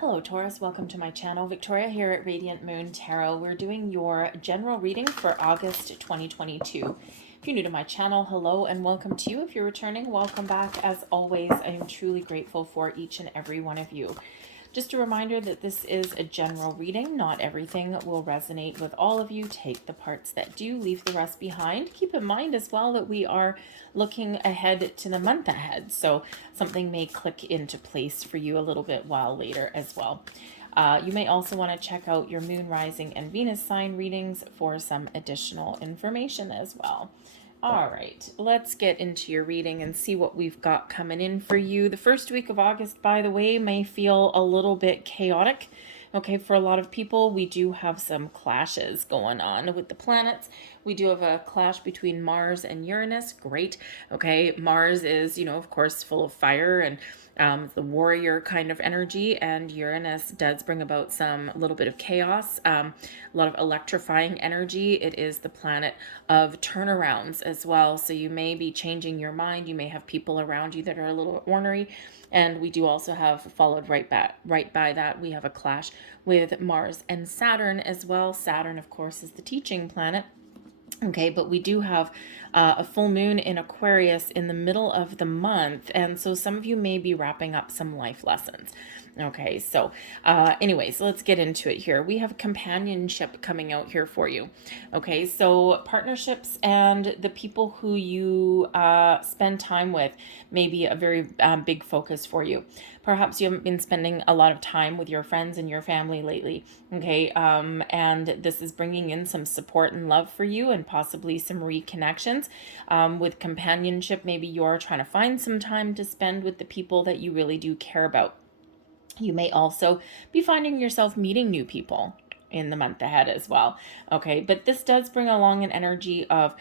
Hello Taurus, welcome to my channel. Victoria here at Radiant Moon Tarot. We're doing your general reading for August 2022. If you're new to my channel, hello and welcome to you. If you're returning, welcome back. As always, I am truly grateful for each and every one of you. Just a reminder that this is a general reading. Not everything will resonate with all of you. Take the parts that do, leave the rest behind. Keep in mind as well that we are looking ahead to the month ahead. So something may click into place for you a little bit while later as well. You may also want to check out your moon, rising, and Venus sign readings for some additional information as well. All right, let's get into your reading and see what we've got coming in for you. The first week of August, by the way, may feel a little bit chaotic. Okay, for a lot of people, we do have some clashes going on with the planets. We do have a clash between Mars and Uranus. Great. Okay, Mars is, of course, full of fire and the warrior kind of energy, and Uranus does bring about a little bit of chaos, a lot of electrifying energy. It is the planet of turnarounds as well, so you may be changing your mind. You may have people around you that are a little ornery, and we do also have, followed right by that, we have a clash with Mars and Saturn as well. Saturn, of course, is the teaching planet. Okay, but we do have a full moon in Aquarius in the middle of the month, and so some of you may be wrapping up some life lessons. Okay, so anyways, let's get into it here. We have companionship coming out here for you. Okay, so partnerships and the people who you spend time with may be a very big focus for you. Perhaps you haven't been spending a lot of time with your friends and your family lately. Okay, and this is bringing in some support and love for you, and possibly some reconnections. With companionship, maybe you're trying to find some time to spend with the people that you really do care about. You may also be finding yourself meeting new people in the month ahead as well. Okay, but this does bring along an energy of,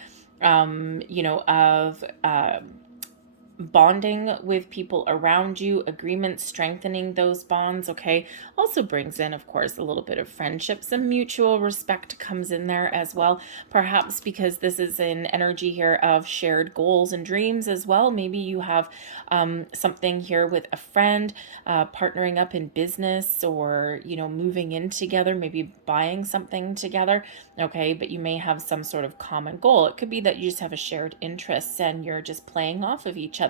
bonding with people around you, agreements, strengthening those bonds. Okay, also brings in, of course, a little bit of friendship. Some mutual respect comes in there as well, perhaps because this is an energy here of shared goals and dreams as well. Maybe you have something here with a friend, partnering up in business, or moving in together, maybe buying something together. Okay, but you may have some sort of common goal. It could be that you just have a shared interest and you're just playing off of each other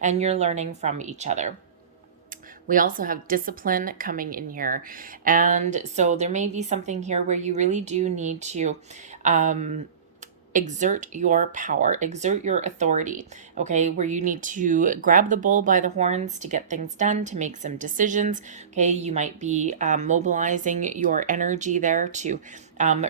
and you're learning from each other. We also have discipline coming in here. And so there may be something here where you really do need to exert your power, exert your authority, okay, where you need to grab the bull by the horns to get things done, to make some decisions. Okay, you might be mobilizing your energy there to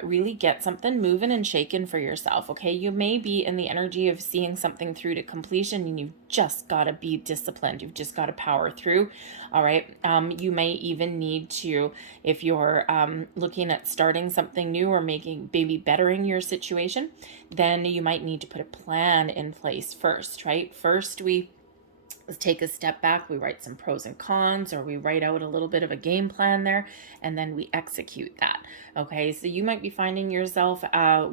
really get something moving and shaking for yourself. Okay, you may be in the energy of seeing something through to completion, and you've just got to be disciplined. You've just got to power through. All right, you may even need to, if you're looking at starting something new or maybe bettering your situation, then you might need to put a plan in place first, right? First, we take a step back, we write some pros and cons, or we write out a little bit of a game plan there, and then we execute that. Okay, so you might be finding yourself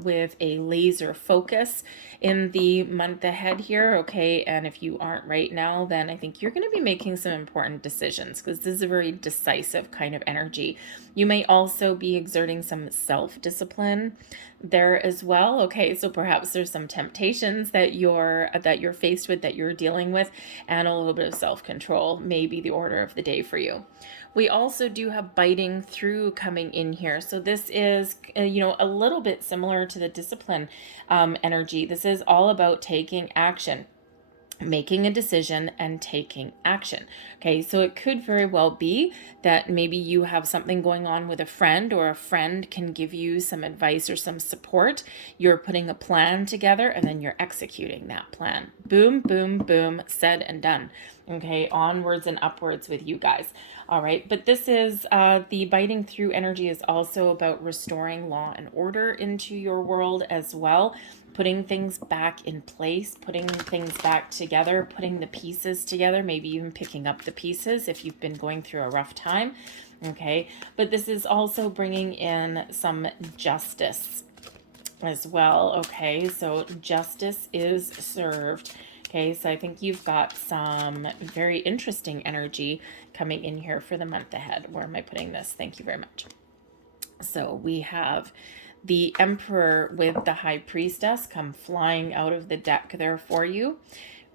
with a laser focus in the month ahead here. Okay, and if you aren't right now, then I think you're going to be making some important decisions, because this is a very decisive kind of energy. You may also be exerting some self-discipline there as well. Okay, so perhaps there's some temptations that you're faced with, that you're dealing with, and a little bit of self-control may be the order of the day for you. We also do have biting through coming in here. So this is, a little bit similar to the discipline energy. This is all about taking action, making a decision and taking action. Okay, so it could very well be that maybe you have something going on with a friend, or a friend can give you some advice or some support. You're putting a plan together, and then you're executing that plan. Boom, boom, boom, said and done. Okay, onwards and upwards with you guys. All right, but this is the biting through energy is also about restoring law and order into your world as well, putting things back in place, putting things back together, putting the pieces together, maybe even picking up the pieces if you've been going through a rough time. Okay, but this is also bringing in some justice as well. Okay, so justice is served. Okay, so I think you've got some very interesting energy coming in here for the month ahead. Where am I putting this? Thank you very much. So we have the Emperor with the High Priestess come flying out of the deck there for you.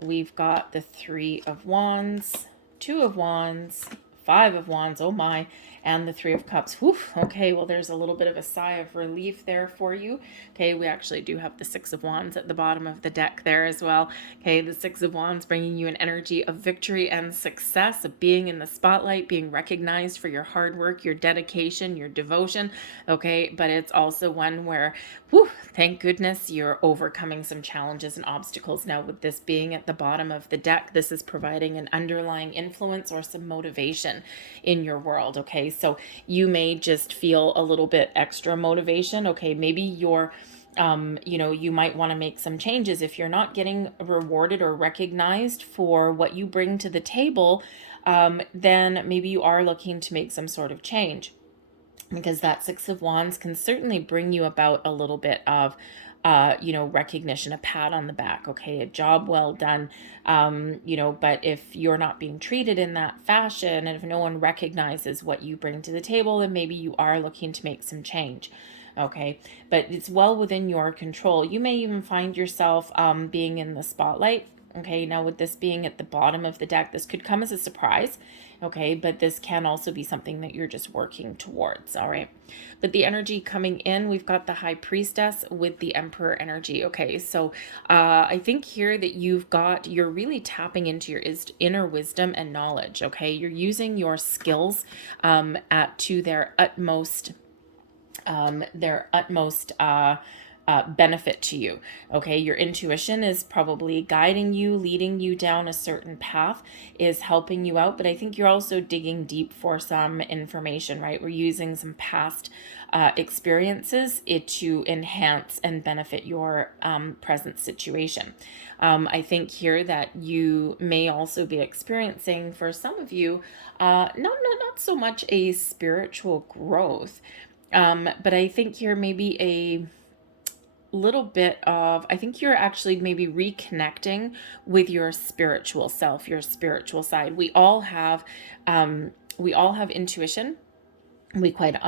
We've got the Three of Wands, Two of Wands, Five of Wands, oh my, and the Three of Cups. Whew, okay, well, there's a little bit of a sigh of relief there for you. Okay, we actually do have the Six of Wands at the bottom of the deck there as well. Okay, the Six of Wands bringing you an energy of victory and success, of being in the spotlight, being recognized for your hard work, your dedication, your devotion. Okay, but it's also one where, whew, thank goodness you're overcoming some challenges and obstacles. Now, with this being at the bottom of the deck, this is providing an underlying influence or some motivation in your world. Okay, so you may just feel a little bit extra motivation. Okay, maybe you're you might want to make some changes if you're not getting rewarded or recognized for what you bring to the table. Then maybe you are looking to make some sort of change, because that Six of Wands can certainly bring you about a little bit of recognition, a pat on the back, okay, a job well done, but if you're not being treated in that fashion, and if no one recognizes what you bring to the table, then maybe you are looking to make some change. Okay, but it's well within your control. You may even find yourself being in the spotlight. Okay, now with this being at the bottom of the deck, this could come as a surprise. Okay, but this can also be something that you're just working towards. All right, but the energy coming in, we've got the High Priestess with the Emperor energy. Okay, so I think here that you're really tapping into your inner wisdom and knowledge. Okay, you're using your skills to their utmost benefit to you. Okay, your intuition is probably guiding you, leading you down a certain path, is helping you out, but I think you're also digging deep for some information, right? We're using some past experiences to enhance and benefit your present situation. I think here that you may also be experiencing, for some of you, not so much a spiritual growth, but I think here maybe a little bit of, I think you're actually maybe reconnecting with your spiritual self, your spiritual side. We all have intuition.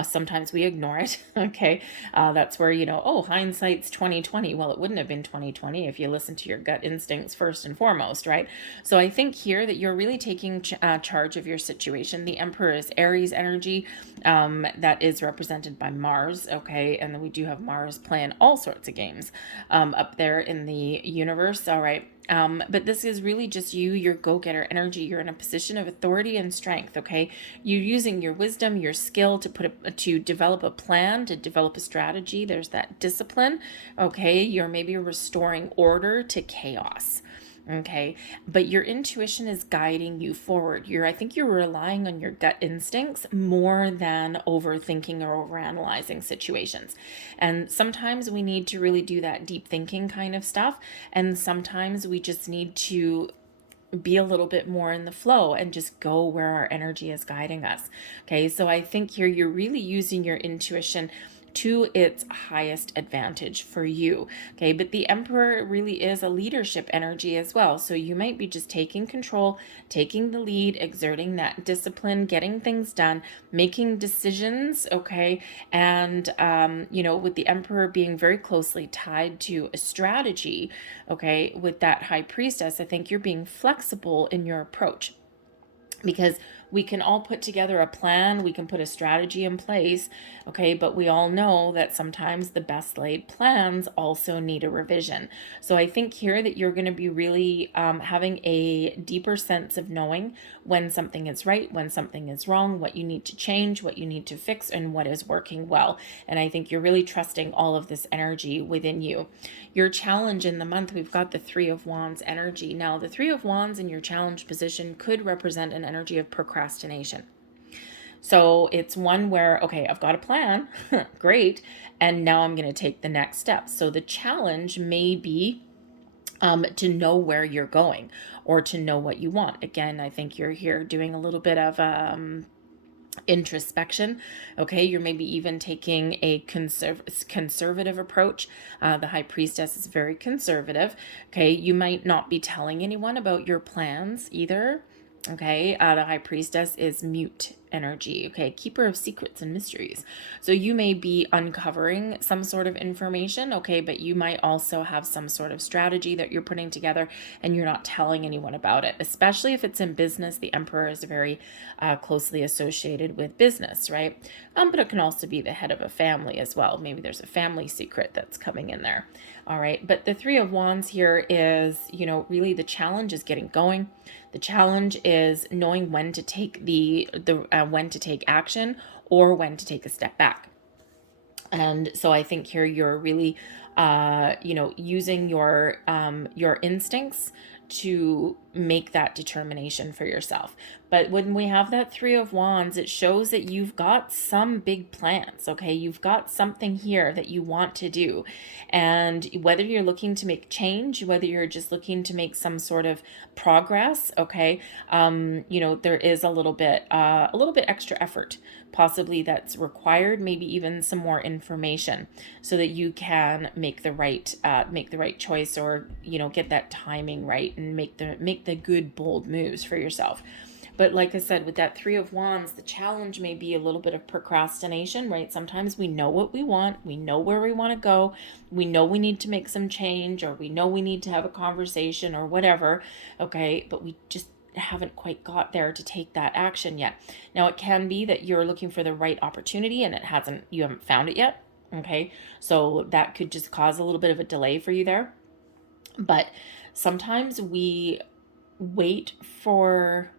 Sometimes we ignore it. Okay, that's where hindsight's 2020. Well, it wouldn't have been 2020 if you listened to your gut instincts first and foremost, right? So I think here that you're really taking charge of your situation. The Emperor is Aries energy, that is represented by Mars. Okay, and then we do have Mars playing all sorts of games up there in the universe. All right. But this is really just you, your go-getter energy. You're in a position of authority and strength. Okay, you're using your wisdom, your skill to develop a plan, to develop a strategy. There's that discipline. Okay, you're maybe restoring order to chaos. Okay, but your intuition is guiding you forward. I think you're relying on your gut instincts more than overthinking or overanalyzing situations. And sometimes we need to really do that deep thinking kind of stuff. And sometimes we just need to be a little bit more in the flow and just go where our energy is guiding us. Okay, so I think here you're really using your intuition to its highest advantage for you. Okay, but the Emperor really is a leadership energy as well. So you might be just taking control, taking the lead, exerting that discipline, getting things done, making decisions. Okay, and with the Emperor being very closely tied to a strategy. Okay, with that High Priestess, I think you're being flexible in your approach, because we can all put together a plan, we can put a strategy in place, okay, but we all know that sometimes the best laid plans also need a revision. So I think here that you're going to be really having a deeper sense of knowing when something is right, when something is wrong, what you need to change, what you need to fix, and what is working well. And I think you're really trusting all of this energy within you. Your challenge in the month, we've got the Three of Wands energy. Now, the Three of Wands in your challenge position could represent an energy of procrastination. So it's one where, okay, I've got a plan, great, and now I'm going to take the next step. So the challenge may be to know where you're going or to know what you want. Again, I think you're here doing a little bit of introspection. Okay, you're maybe even taking a conservative approach. The high priestess is very conservative. Okay, you might not be telling anyone about your plans either. Okay, the high priestess is mute energy. Okay, keeper of secrets and mysteries. So you may be uncovering some sort of information. Okay, but you might also have some sort of strategy that you're putting together and you're not telling anyone about it, especially if it's in business. The emperor is very closely associated with business, right? But it can also be the head of a family as well. Maybe there's a family secret that's coming in there. All right, but the Three of Wands here is, really the challenge is getting going. The challenge is knowing when to take when to take action or when to take a step back. And so I think here you're really, using your instincts to make that determination for yourself. But when we have that Three of Wands, it shows that you've got some big plans, okay? You've got something here that you want to do. And whether you're looking to make change, whether you're just looking to make some sort of progress, okay, there is a little bit extra effort possibly that's required, maybe even some more information so that you can make the right choice, or get that timing right and make the good bold moves for yourself. But like I said, with that Three of Wands, the challenge may be a little bit of procrastination, right? Sometimes we know what we want, we know where we want to go, we know we need to make some change, or we know we need to have a conversation or whatever, okay? But we just haven't quite got there to take that action yet. Now, it can be that you're looking for the right opportunity and you haven't found it yet, okay? So that could just cause a little bit of a delay for you there. But sometimes we wait for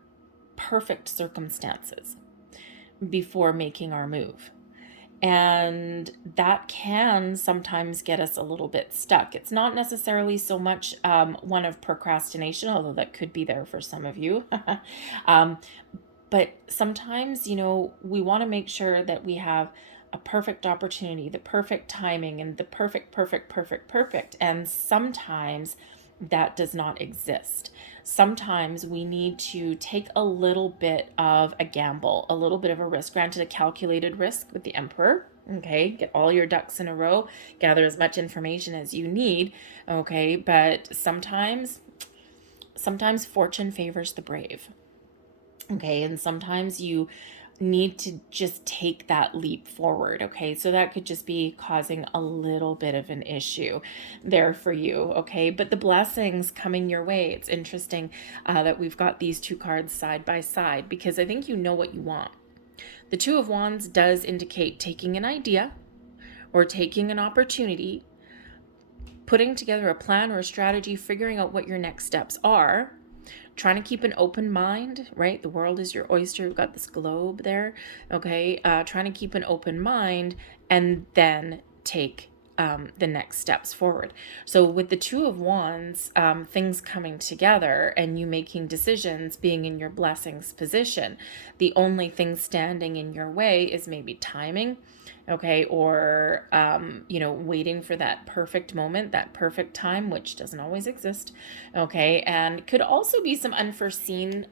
perfect circumstances before making our move. And that can sometimes get us a little bit stuck. It's not necessarily so much one of procrastination, although that could be there for some of you. But sometimes, we want to make sure that we have a perfect opportunity, the perfect timing, and the perfect. And sometimes that does not exist. Sometimes we need to take a little bit of a gamble, a little bit of a risk, granted a calculated risk with the Emperor. Okay, get all your ducks in a row, gather as much information as you need. Okay, but sometimes fortune favors the brave. Okay, and sometimes you need to just take that leap forward. Okay, so that could just be causing a little bit of an issue there for you. Okay, but the blessings coming your way, it's interesting that we've got these two cards side by side, because I think you know what you want. The Two of Wands does indicate taking an idea or taking an opportunity, putting together a plan or a strategy, figuring out what your next steps are, trying to keep an open mind, right? The world is your oyster. We've got this globe there, okay? Trying to keep an open mind and then take the next steps forward. So with the Two of Wands, things coming together and you making decisions, being in your blessings position, the only thing standing in your way is maybe timing, okay, or waiting for that perfect moment, that perfect time, which doesn't always exist, okay, and could also be some unforeseen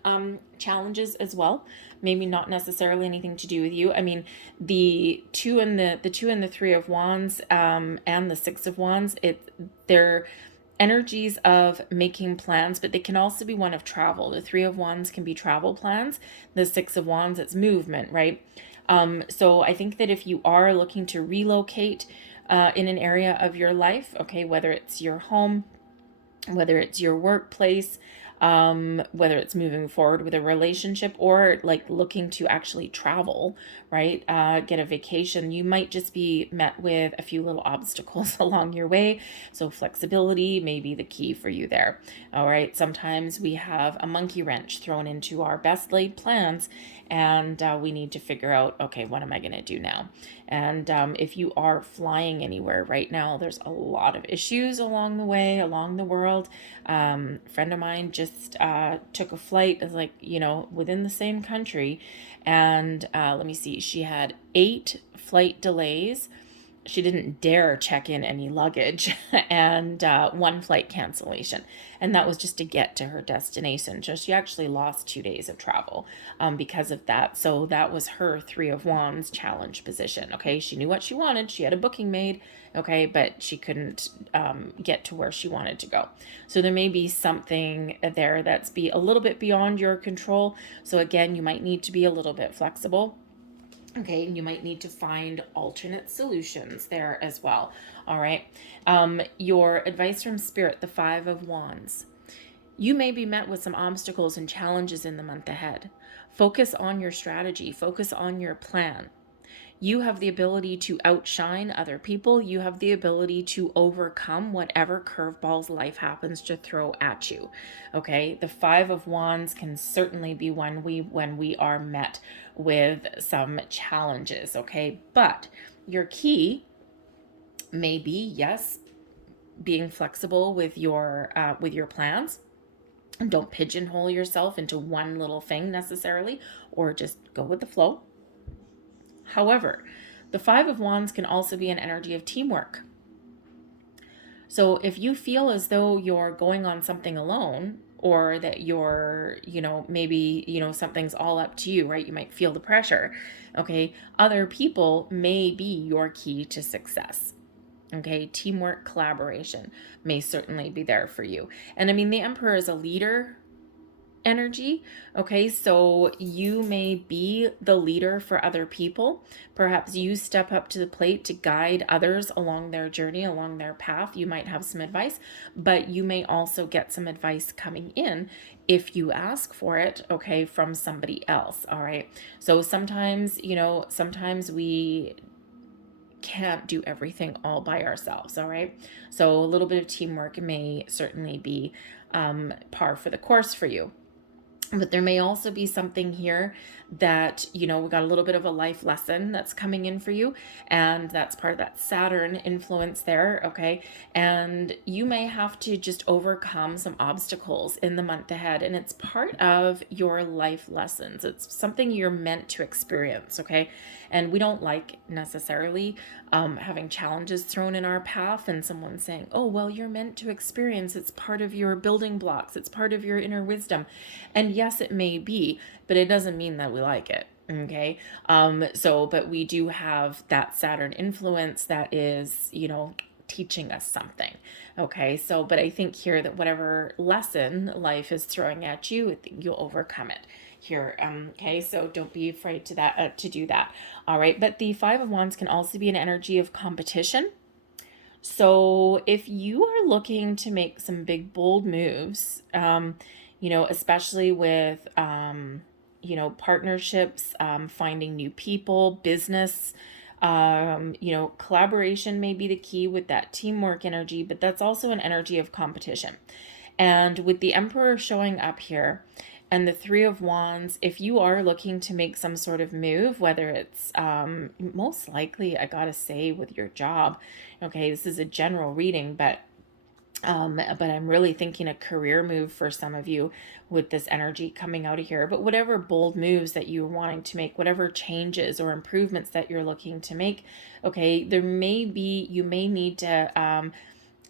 challenges as well. Maybe not necessarily anything to do with you. I mean, the two and the Three of Wands and the Six of Wands, they're energies of making plans, but they can also be one of travel. The Three of Wands can be travel plans. The Six of Wands, it's movement, right? So I think that if you are looking to relocate in an area of your life, okay, whether it's your home, whether it's your workplace, whether it's moving forward with a relationship, or like looking to actually travel, right? Get a vacation, you might just be met with a few little obstacles along your way. So flexibility may be the key for you there. All right. Sometimes we have a monkey wrench thrown into our best laid plans, and we need to figure out, okay, what am I going to do now? And if you are flying anywhere right now, there's a lot of issues along the way, along the world. A friend of mine just took a flight, within the same country. And let me see, she had 8 flight delays she didn't dare check in any luggage and one flight cancellation. And that was just to get to her destination. So she actually lost 2 days of travel because of that. So that was her Three of Wands challenge position. Okay. She knew what she wanted. She had a booking made. Okay. But she couldn't get to where she wanted to go. So there may be something there that's a little bit beyond your control. So again, you might need to be a little bit flexible. Okay, and you might need to find alternate solutions there as well. All right. Your advice from Spirit, the Five of Wands. You may be met with some obstacles and challenges in the month ahead. Focus on your strategy, focus on your plan. You have the ability to outshine other people. You have the ability to overcome whatever curveballs life happens to throw at you. Okay, the Five of Wands can certainly be when we are met with some challenges. Okay, but your key may be, yes, being flexible with your plans. Don't pigeonhole yourself into one little thing necessarily, or just go with the flow. However, the Five of Wands can also be an energy of teamwork. So if you feel as though you're going on something alone, or that you're, maybe, something's all up to you, right? You might feel the pressure. Okay. Other people may be your key to success. Okay. Teamwork, collaboration may certainly be there for you. And I mean, the Emperor is a leader energy. Okay, so you may be the leader for other people. Perhaps you step up to the plate to guide others along their journey, along their path. You might have some advice, but you may also get some advice coming in if you ask for it, okay, from somebody else. All right. So sometimes, sometimes we can't do everything all by ourselves. All right. So a little bit of teamwork may certainly be par for the course for you. But there may also be something here that, we got a little bit of a life lesson that's coming in for you. And that's part of that Saturn influence there. Okay. And you may have to just overcome some obstacles in the month ahead. And it's part of your life lessons. It's something you're meant to experience. Okay. And we don't like necessarily having challenges thrown in our path and someone saying, oh, well, you're meant to experience. It's part of your building blocks. It's part of your inner wisdom. And yes, it may be, but it doesn't mean that we like it. Okay. But we do have that Saturn influence that is, teaching us something. Okay. So, but I think here that whatever lesson life is throwing at you, I think you'll overcome it here. Okay. So don't be afraid to do that. All right. But the Five of Wands can also be an energy of competition. So if you are looking to make some big, bold moves, especially with, partnerships, finding new people, business, collaboration may be the key with that teamwork energy, but that's also an energy of competition. And with the Emperor showing up here and the Three of Wands, if you are looking to make some sort of move, whether it's most likely, I gotta say, with your job, okay, this is a general reading, but I'm really thinking a career move for some of you with this energy coming out of here. But whatever bold moves that you're wanting to make, whatever changes or improvements that you're looking to make, okay, you may need to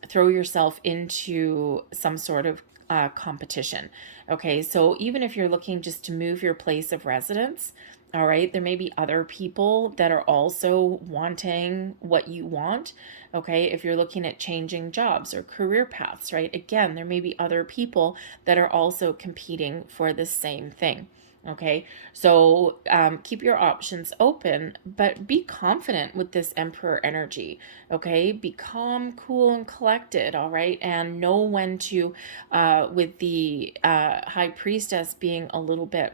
throw yourself into some sort of competition. Okay, so even if you're looking just to move your place of residence, all right, there may be other people that are also wanting what you want. Okay, if you're looking at changing jobs or career paths, right? Again, there may be other people that are also competing for the same thing. Okay, so keep your options open, but be confident with this Emperor energy. Okay, be calm, cool, and collected. All right, and know when to, with the High Priestess being a little bit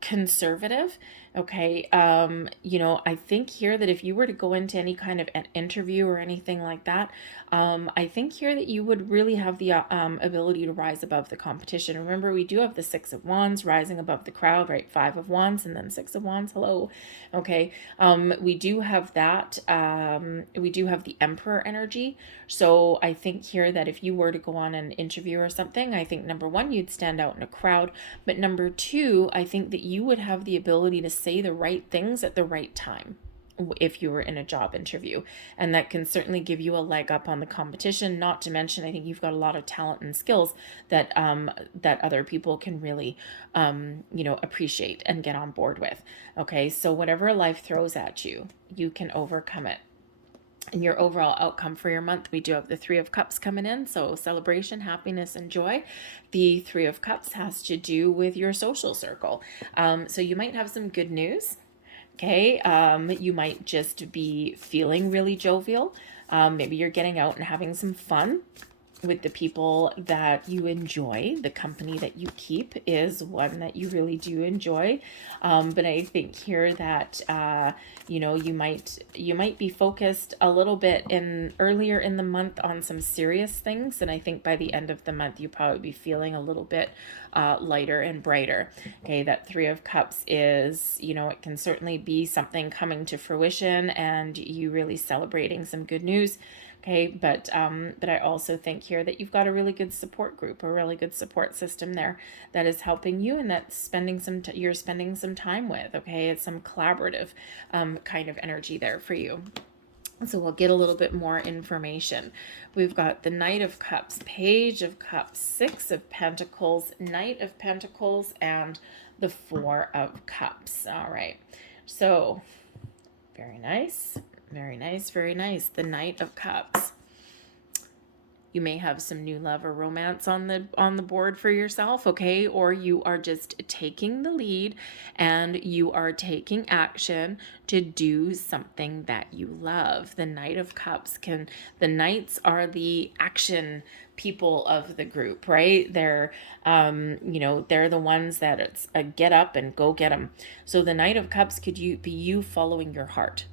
conservative. Okay. I think here that if you were to go into any kind of an interview or anything like that, I think here that you would really have the ability to rise above the competition. Remember, we do have the Six of Wands rising above the crowd, right? Five of Wands and then Six of Wands. Hello. Okay. We do have that. We do have the Emperor energy. So I think here that if you were to go on an interview or something, I think number one, you'd stand out in a crowd. But number two, I think that you would have the ability to say the right things at the right time. if you were in a job interview. And that can certainly give you a leg up on the competition. Not to mention, I think you've got a lot of talent and skills that that other people can really appreciate and get on board with. Okay, so whatever life throws at you, you can overcome it. And your overall outcome for your month, we do have the Three of Cups coming in. So celebration, happiness, and joy. The Three of Cups has to do with your social circle. So you might have some good news. Okay, you might just be feeling really jovial. Maybe you're getting out and having some fun with the people that you enjoy. The company that you keep is one that you really do enjoy. But I think here that you might be focused a little bit earlier in the month on some serious things, and I think by the end of the month you probably be feeling a little bit lighter and brighter. Okay, that Three of Cups is, it can certainly be something coming to fruition and you really celebrating some good news. Okay, but I also think here that you've got a really good support group, a really good support system there that is helping you, and that's you're spending some time with. Okay, it's some collaborative kind of energy there for you. So we'll get a little bit more information. We've got the Knight of Cups, Page of Cups, Six of Pentacles, Knight of Pentacles, and the Four of Cups. All right, so very nice. Very nice, very nice. The Knight of Cups. You may have some new love or romance on the board for yourself, okay? Or you are just taking the lead and you are taking action to do something that you love. The Knight of Cups the Knights are the action people of the group, right? They're they're the ones that it's a get up and go get them. So the Knight of Cups could be you following your heart.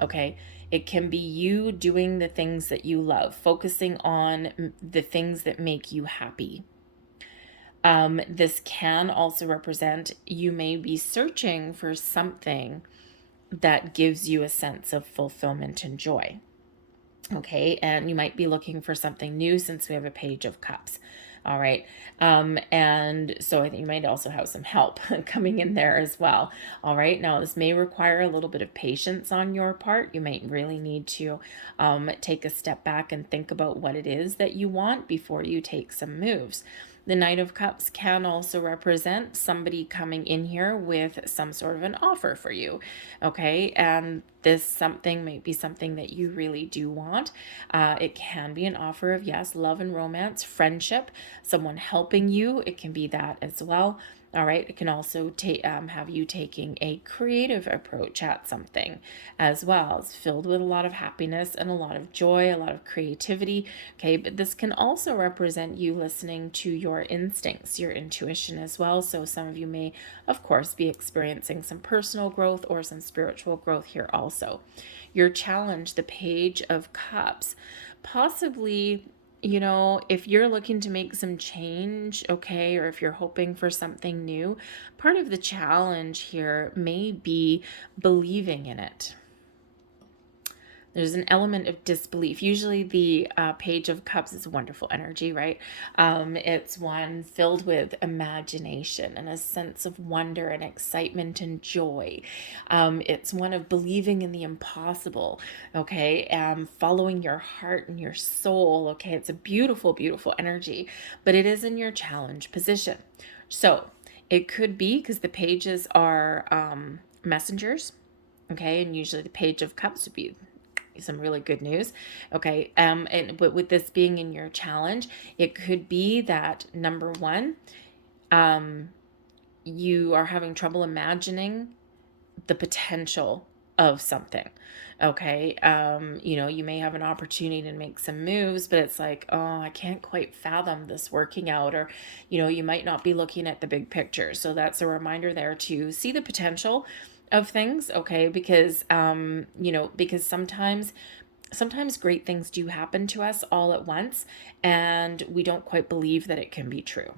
Okay, it can be you doing the things that you love, focusing on the things that make you happy. This can also represent you may be searching for something that gives you a sense of fulfillment and joy. Okay, and you might be looking for something new since we have a Page of Cups. All right. And so I think you might also have some help coming in there as well. All right. Now, this may require a little bit of patience on your part. You might really need to take a step back and think about what it is that you want before you take some moves. The Knight of Cups can also represent somebody coming in here with some sort of an offer for you, okay? And this something might be something that you really do want. It can be an offer of, yes, love and romance, friendship, someone helping you. It can be that as well. All right, it can also have you taking a creative approach at something as well. It's filled with a lot of happiness and a lot of joy, a lot of creativity. Okay, but this can also represent you listening to your instincts, your intuition as well. So some of you may, of course, be experiencing some personal growth or some spiritual growth here also. Your challenge, the Page of Cups, possibly, if you're looking to make some change, okay, or if you're hoping for something new, part of the challenge here may be believing in it. There's an element of disbelief. Usually the Page of Cups is wonderful energy, right? It's one filled with imagination and a sense of wonder and excitement and joy. It's one of believing in the impossible, okay? Following your heart and your soul, okay? It's a beautiful, beautiful energy, but it is in your challenge position. So it could be because the pages are messengers, okay? And usually the Page of Cups would be some really good news. Okay. But with this being in your challenge, it could be that number one, you are having trouble imagining the potential of something. Okay. You may have an opportunity to make some moves, but it's like, oh, I can't quite fathom this working out, or, you might not be looking at the big picture. So that's a reminder there to see the potential of things, okay? Because because sometimes great things do happen to us all at once and we don't quite believe that it can be true.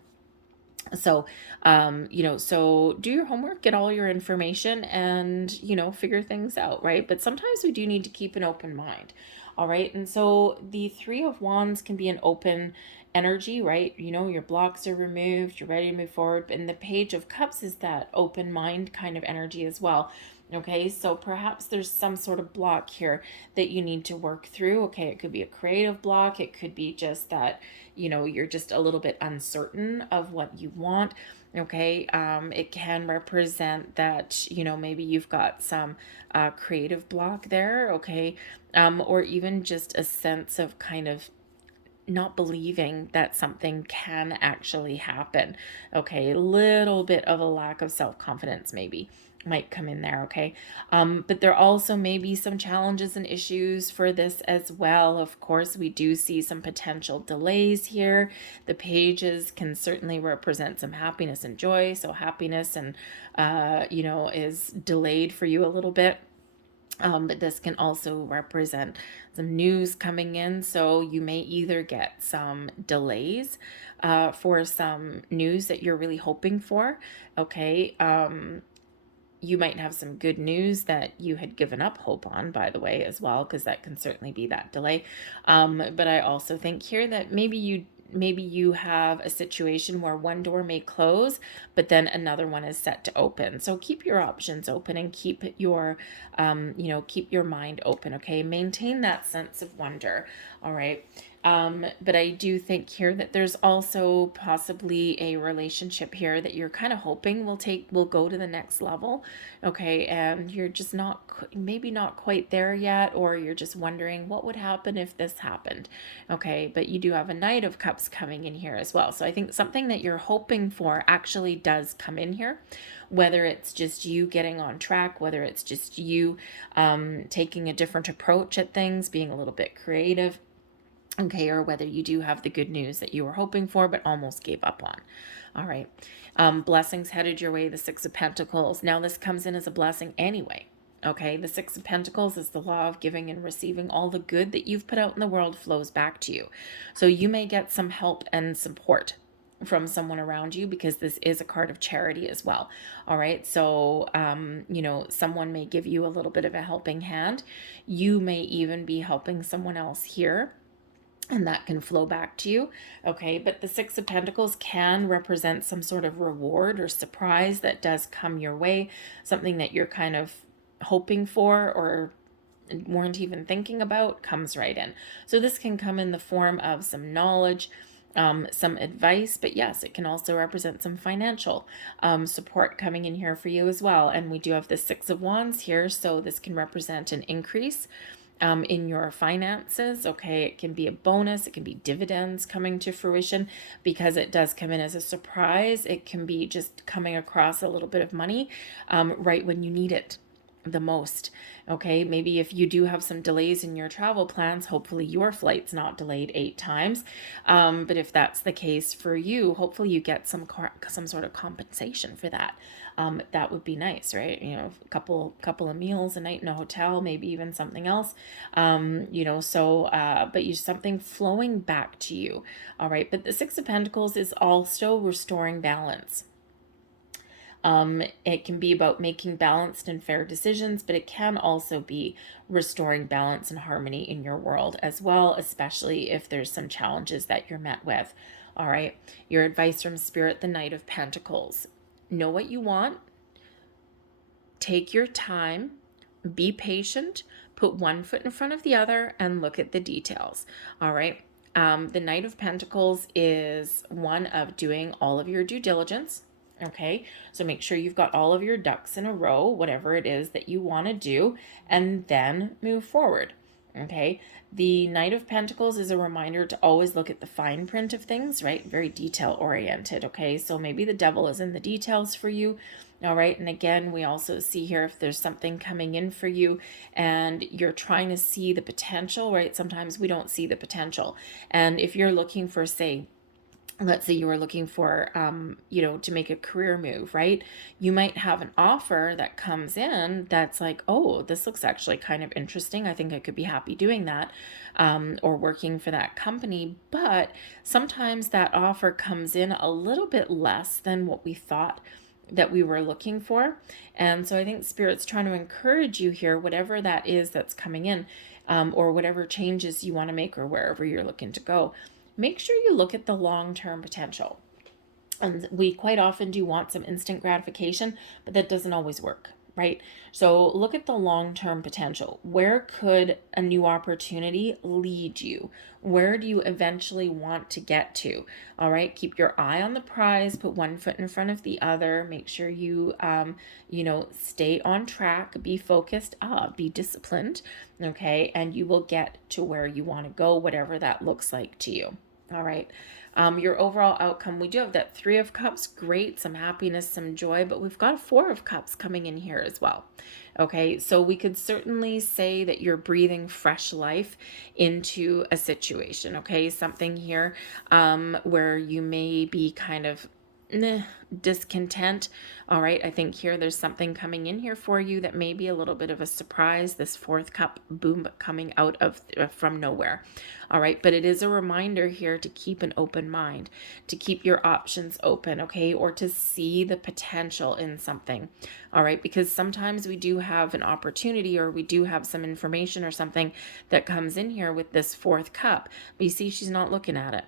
So so do your homework, get all your information, and figure things out, right? But sometimes we do need to keep an open mind. All right. And so the Three of Wands can be an open energy, right? Your blocks are removed, you're ready to move forward. And the Page of Cups is that open mind kind of energy as well. Okay, so perhaps there's some sort of block here that you need to work through. Okay, it could be a creative block. It could be just that, you're just a little bit uncertain of what you want. Okay, it can represent that, maybe you've got some creative block there. Okay, or even just a sense of kind of not believing that something can actually happen. Okay, a little bit of a lack of self-confidence maybe might come in there. Okay, but there also may be some challenges and issues for this as well. Of course, we do see some potential delays here. The pages can certainly represent some happiness and joy, so happiness and is delayed for you a little bit. But this can also represent some news coming in. So you may either get some delays for some news that you're really hoping for. Okay. You might have some good news that you had given up hope on, by the way, as well, because that can certainly be that delay. But I also think here that maybe you have a situation where one door may close, but then another one is set to open. So keep your options open and keep your mind open. Okay, maintain that sense of wonder. All right. But I do think here that there's also possibly a relationship here that you're kind of hoping will go to the next level. Okay, and you're just maybe not quite there yet, or you're just wondering what would happen if this happened. Okay, but you do have a Knight of Cups coming in here as well. So I think something that you're hoping for actually does come in here, whether it's just you getting on track, whether it's just you taking a different approach at things, being a little bit creative. Okay, or whether you do have the good news that you were hoping for but almost gave up on. All right. Blessings headed your way, the Six of Pentacles. Now this comes in as a blessing anyway. Okay, the Six of Pentacles is the law of giving and receiving. All the good that you've put out in the world flows back to you. So you may get some help and support from someone around you, because this is a card of charity as well. All right, so someone may give you a little bit of a helping hand. You may even be helping someone else here, and that can flow back to you. Okay, but the Six of Pentacles can represent some sort of reward or surprise that does come your way, something that you're kind of hoping for or weren't even thinking about comes right in. So this can come in the form of some knowledge, some advice, but yes, it can also represent some financial support coming in here for you as well. And we do have the Six of Wands here, so this can represent an increase in your finances. Okay, it can be a bonus, it can be dividends coming to fruition, because it does come in as a surprise. It can be just coming across a little bit of money right when you need it the most. Okay, maybe if you do have some delays in your travel plans, hopefully your flight's not delayed 8 times. But if that's the case for you, hopefully you get some sort of compensation for that. That would be nice, right? A couple of meals a night in a hotel, maybe even something else. But you something flowing back to you. All right, but the Six of Pentacles is also restoring balance. It can be about making balanced and fair decisions, but it can also be restoring balance and harmony in your world as well, especially if there's some challenges that you're met with. All right, your advice from Spirit, the Knight of Pentacles. Know what you want. Take your time. Be patient. Put one foot in front of the other and look at the details. All right. The Knight of Pentacles is one of doing all of your due diligence. Okay, so make sure you've got all of your ducks in a row, whatever it is that you want to do, and then move forward. Okay, the Knight of Pentacles is a reminder to always look at the fine print of things, right? Very detail oriented. Okay, so maybe the devil is in the details for you. All right, and again, we also see here if there's something coming in for you and you're trying to see the potential, right? Sometimes we don't see the potential. And if you're looking for, say, let's say you were looking for, to make a career move, right? You might have an offer that comes in that's like, oh, this looks actually kind of interesting. I think I could be happy doing that, or working for that company. But sometimes that offer comes in a little bit less than what we thought that we were looking for. And so I think Spirit's trying to encourage you here, whatever that is that's coming in, or whatever changes you want to make, or wherever you're looking to go. Make sure you look at the long-term potential. And we quite often do want some instant gratification, but that doesn't always work. right? So look at the long-term potential. Where could a new opportunity lead you? Where do you eventually want to get to? All right, keep your eye on the prize, put one foot in front of the other, make sure you, stay on track, be focused, be disciplined, okay? And you will get to where you want to go, whatever that looks like to you. All right. Your overall outcome, we do have that Three of Cups, great, some happiness, some joy, but we've got a Four of Cups coming in here as well. Okay, so we could certainly say that you're breathing fresh life into a situation, okay? Something here where you may be kind of discontent. All right, I think here there's something coming in here for you that may be a little bit of a surprise. This fourth cup, boom, coming out of from nowhere. All right, but it is a reminder here to keep an open mind, to keep your options open, okay, or to see the potential in something. All right, because sometimes we do have an opportunity, or we do have some information or something that comes in here with this fourth cup, but you see she's not looking at it.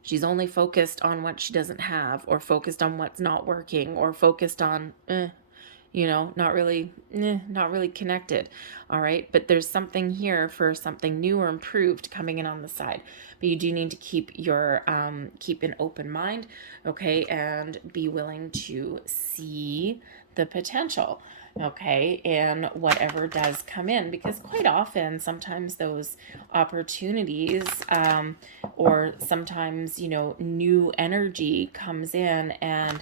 She's only focused on what she doesn't have, or focused on what's not working, or focused on, not really connected. All right. But there's something here for something new or improved coming in on the side. But you do need to keep an open mind. Okay. And be willing to see the potential. Okay, and whatever does come in, because quite often, sometimes those opportunities, or sometimes, new energy comes in, and,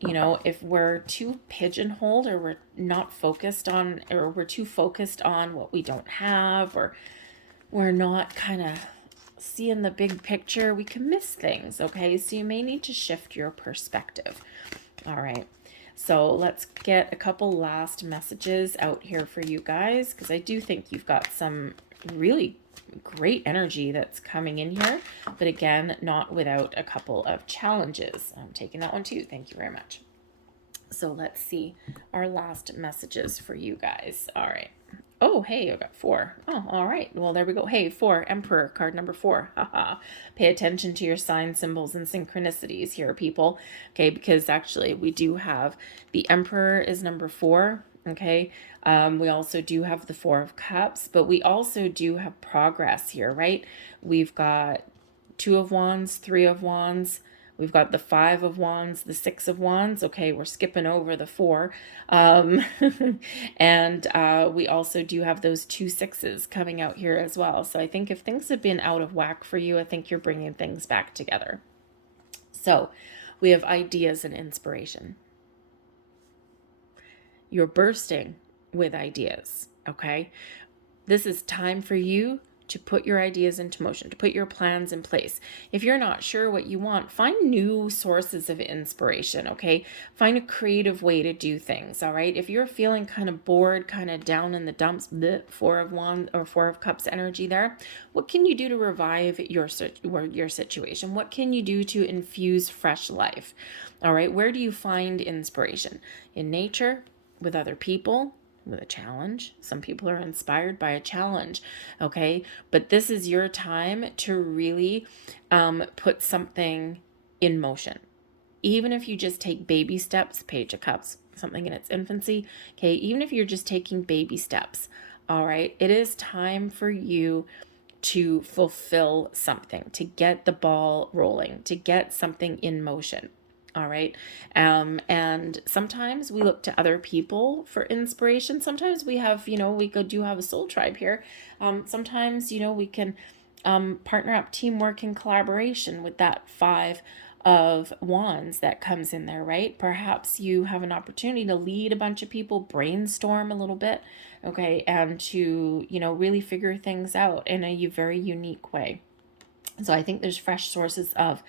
if we're too pigeonholed, or we're not focused on, or we're too focused on what we don't have, or we're not kind of seeing the big picture, we can miss things, okay? So you may need to shift your perspective. All right. So let's get a couple last messages out here for you guys, because I do think you've got some really great energy that's coming in here, but again, not without a couple of challenges. I'm taking that one too. Thank you very much. So let's see our last messages for you guys. All right. Oh, hey, I got 4. Oh, all right. Well, there we go. Hey, 4, Emperor, card number 4. Haha. Pay attention to your sign symbols and synchronicities here, people. Okay, because actually we do have the Emperor is number 4. Okay. We also do have the 4 of Cups, but we also do have progress here, right? We've got 2 of Wands, 3 of Wands. We've got the 5 of Wands, the 6 of Wands. Okay, we're skipping over the 4. And we also do have those 2 sixes coming out here as well. So I think if things have been out of whack for you, I think you're bringing things back together. So we have ideas and inspiration. You're bursting with ideas, okay? This is time for you to put your ideas into motion, to put your plans in place. If you're not sure what you want, find new sources of inspiration, okay? Find a creative way to do things, all right? If you're feeling kind of bored, kind of down in the dumps, the 4 of Wands or 4 of Cups energy there, what can you do to revive your situation? What can you do to infuse fresh life? All right, where do you find inspiration? In nature, with other people, with a challenge. Some people are inspired by a challenge, okay? But this is your time to really put something in motion. Even if you just take baby steps, Page of Cups, something in its infancy, okay? Even if you're just taking baby steps, all right? It is time for you to fulfill something, to get the ball rolling, to get something in motion. All right. And sometimes we look to other people for inspiration. Sometimes we have, do have a soul tribe here. Sometimes, we can partner up, teamwork and collaboration with that 5 of Wands that comes in there, right? Perhaps you have an opportunity to lead a bunch of people, brainstorm a little bit, okay, and to, really figure things out in a very unique way. So I think there's fresh sources of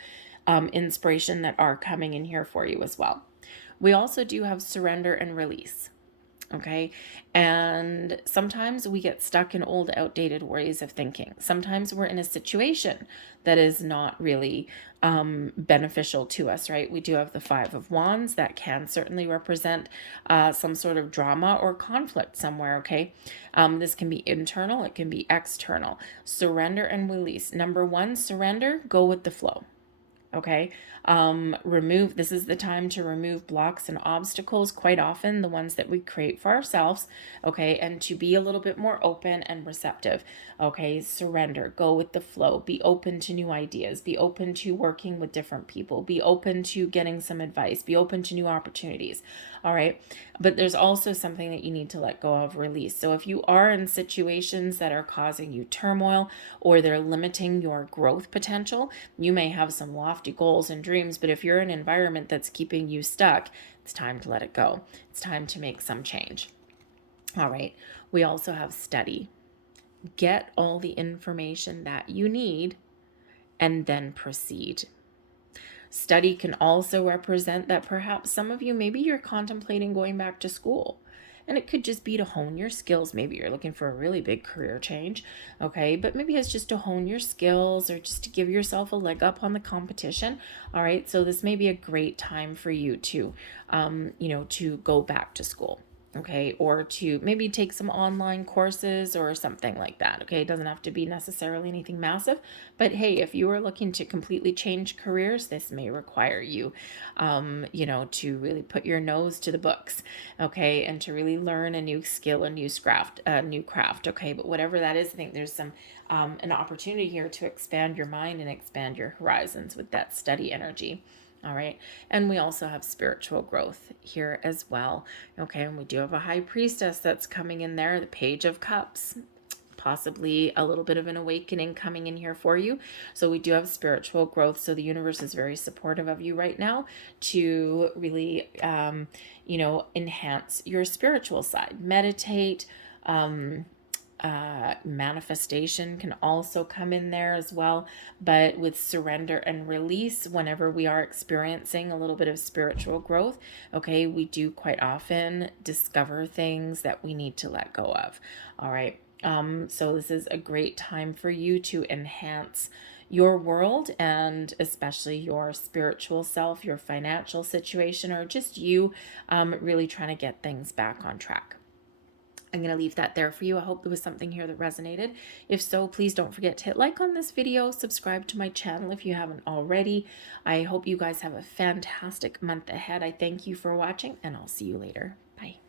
inspiration that are coming in here for you as well. We also do have surrender and release. Okay. And sometimes we get stuck in old, outdated ways of thinking. Sometimes we're in a situation that is not really beneficial to us, right? We do have the 5 of Wands that can certainly represent some sort of drama or conflict somewhere. Okay. This can be internal. It can be external. Surrender and release. Number 1, surrender, go with the flow. Okay. This is the time to remove blocks and obstacles, quite often the ones that we create for ourselves. Okay. And to be a little bit more open and receptive. Okay. Surrender, go with the flow, be open to new ideas, be open to working with different people, be open to getting some advice, be open to new opportunities. All right. But there's also something that you need to let go of, release. So if you are in situations that are causing you turmoil or they're limiting your growth potential, you may have some lofty goals and dreams, but if you're in an environment that's keeping you stuck, it's time to let it go. It's time to make some change. All right. We also have study. Get all the information that you need and then proceed. Study can also represent that perhaps some of you, maybe you're contemplating going back to school. And it could just be to hone your skills. Maybe you're looking for a really big career change, okay? But maybe it's just to hone your skills or just to give yourself a leg up on the competition, all right? So this may be a great time for you to, to go back to school. Okay, or to maybe take some online courses or something like that. Okay, it doesn't have to be necessarily anything massive, but hey, if you are looking to completely change careers, this may require you, to really put your nose to the books, okay, and to really learn a new skill, a new craft, okay. But whatever that is, I think there's some an opportunity here to expand your mind and expand your horizons with that study energy. All right. And we also have spiritual growth here as well. Okay. And we do have a high priestess that's coming in there, the Page of Cups, possibly a little bit of an awakening coming in here for you. So we do have spiritual growth. So the universe is very supportive of you right now to really, enhance your spiritual side. Meditate, manifestation can also come in there as well, but with surrender and release, whenever we are experiencing a little bit of spiritual growth, okay, we do quite often discover things that we need to let go of. All right. So this is a great time for you to enhance your world and especially your spiritual self, your financial situation, or just you really trying to get things back on track. I'm going to leave that there for you. I hope there was something here that resonated. If so, please don't forget to hit like on this video, subscribe to my channel if you haven't already. I hope you guys have a fantastic month ahead. I thank you for watching, and I'll see you later. Bye.